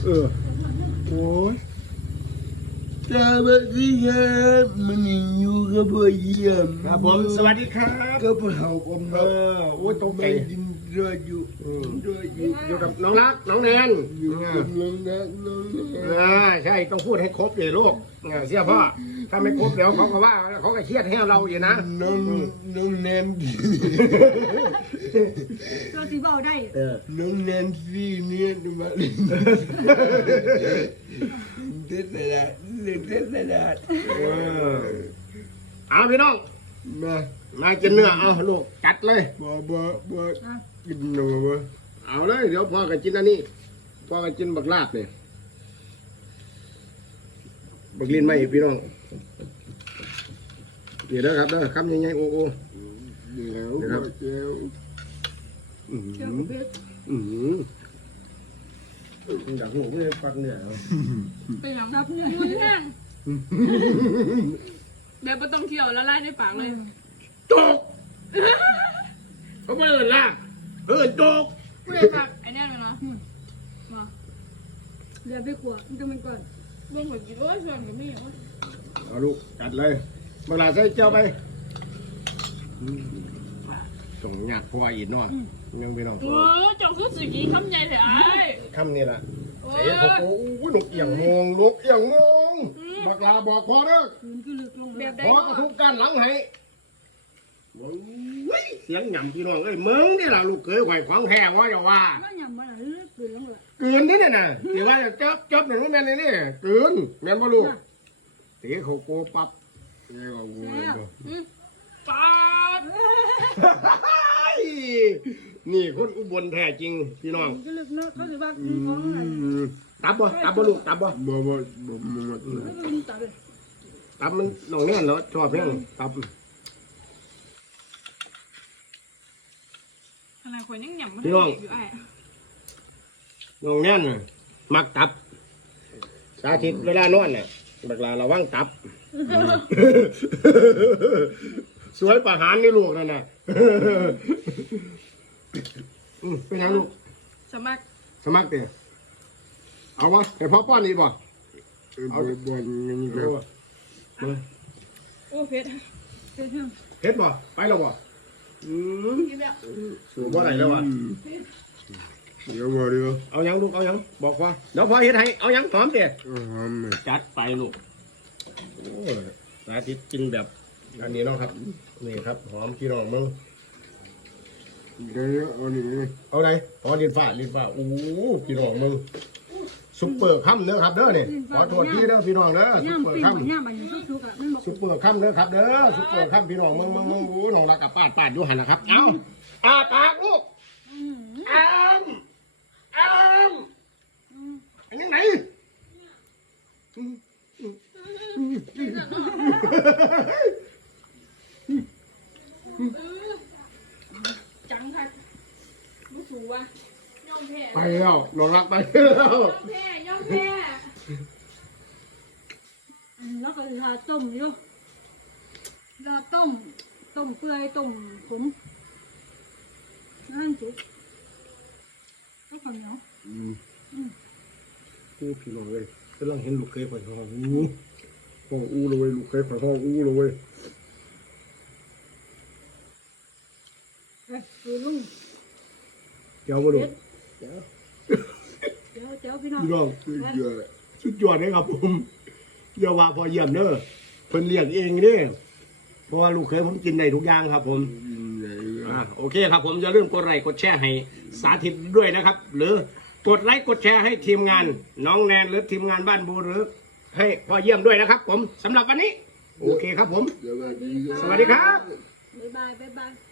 โอ้ยสวัสดีครับมันอยู่กับพ่อเยี่ยมครับผมสวัสดีครับก็พ่อเขาผมครับโอ้ยตกใจไม่ดินรออยู่รออยู่อยู่กับน้องรักน้องแนนอยู่กับน้องนักน้องนักใช่ต้องพูดให้ครบเลยลูกเสียพ่อถ้าไม่ครบเดี๋ยวเขาก็ว่าเขาก็เครียดให้เราอยู่นะน้องแนนตัวสีเบาได้น้องแนนซี่เนี่ยมาเล่นเด็ดตลาดเล่นเด็ดตลาดเอาพี่น้องมามากินเนื้อเอาลูกจัดเลยบ่กินหนูบ่เอาเลยเดี๋ยวพ่อก็กินอันนี้พ่อก็กินบักลาบเนี่ยบักลิ้นไม่พี่น้องเดี๋ยวนะครับเด้อคำใหญ่ๆโอ้โหเดี๋ยวครับเดี๋ยวเจ้าของเพชรอยากหูไม่ได้ฟังเนี่ยไปหลังรับเนี่ยมุนแห้งแบบไม่ต้องเคี่ยวละลายในปากเลยโจกเขาไม่เอินลากโจกพูดได้ปากไอ้แน่เลยเนาะมาเดี๋ยวไปขวดมันจะมันก่อนเบิ่งหัวกินโอ้ยส่วนกับมี่โอ้ยเอาลูกจัดเลยเวลาใส่เจ้าไปส่งหยาดพออีกเนาะยังพี่น้องโอ้ยเจ้าคือสิกี้คำใหญ่เลยไอ้คำนี้ล่ะโอ้เสียโอ้โหนกเอียงมองนกเอียงมองบักลาบอกพอเด้อคืนก็ลึกลงแบบใดพอกระทุบการหลังให้เสียงหย่ำพี่น้องเอ้ยมึงนี่ล่ะลูกเขยไข่ของแท้ว่าอย่าว่ามันยำมันลึกคืนลงละเกินที่นี่น่ะเดี๋ยวว่าจับหนึ่งแม่นนี่เกินแม่นบ่ลูกเตะเขาโกปั๊บเตะเขาโกปาดนี่คนอุบลแท้จริงพี่น้องก็ลึกเนาะเขาจะว่ากินของอะไรตับบ่ลูกตับบ่บ่แล้วก็กินตับเลยตับมันน้องเนี่ยเหรอชอบเพียงตับอะไรคนยังหยำมันอยู่ไอ้น้องเนี่ยมักตับสาธิตเวลานอนเนี่ยบักลาระวังตับ สวยประหารนี่ลูกนั่นน่ะเป็นยังลูกสมัครสมัครเตะเอาวะให้พ่อป้อนนี่บ่เอาบ่ยังเอาวะโอ้เผ็ดเจ้าเชื่อมเฮ็ดบ่ไปแล้วบ่กินแล้วสูบ่ได้แล้ววะเดี๋ยวบ่เดี๋ยวเอายังลูกเอายังบอกว่าเดี๋ยวพ่อเฮ็ดให้เอายังหอมเตะหอมจัดไปลูกโอ้สาธิตกินแบบอันนี้เนาะครับนี่ครับหอมพี่น้องมึงเดี๋ยวเอานี่เอาไหนอ๋อลิ้นฟ้าโอ้พี่น้องมึงซุปเปอร์คัมเด้อครับเด้อนี่ขอโทษที่เด้อพี่น้องเด้อซุปเปอร์ย่ำคัมเป็นย่ำมันอยู่สุกๆอ่ะมันบอกซุปเปอร์คัมเด้อครับเด้อซุปเปอร์คัมพี่น้องมึงโอ้น้องรักกับปาดอยู่หันนะครับเอาอ้าปากลูกอ้ามอันนี้ไหนจังค่ะรู้สูวะย่อมแพ้ไปแล้วน้องรักไปแล้วย่อมแพ้แล้วก็ลาต้มอยู่ลาต้มเปื่อยต้มขมนั่นจุ๊บแล้วข้าวเหนียวอู้พี่น้องเลยกำลังเห็นลูกเคยผ่อนห้องอู้เลยลูกเคยผ่อนห้องอู้เลยดูลุงเจ้าบ่ลูกเจ้าพี่น้องพี่น้องสุดยอดเลยครับผมอย่าว่าพอเยี่ยมเด้อเพิ่นเลี้ยงเองเด้เพราะว่าลูกเคยผมกินได้ทุกอย่างครับผมโอเคครับผมอย่าลืมกดไลค์กดแชร์ให้สาธิตด้วยนะครับ หรือกดไลค์กดแชร์ให้ทีมงานน้องแนนหรือทีมงานบ้านบูหรือให้พ่อเยี่ยมด้วยนะครับ ผมสำหรับวันนี้โอเคครับผมสวัสดีสวัสดีครับบ๊ายบาย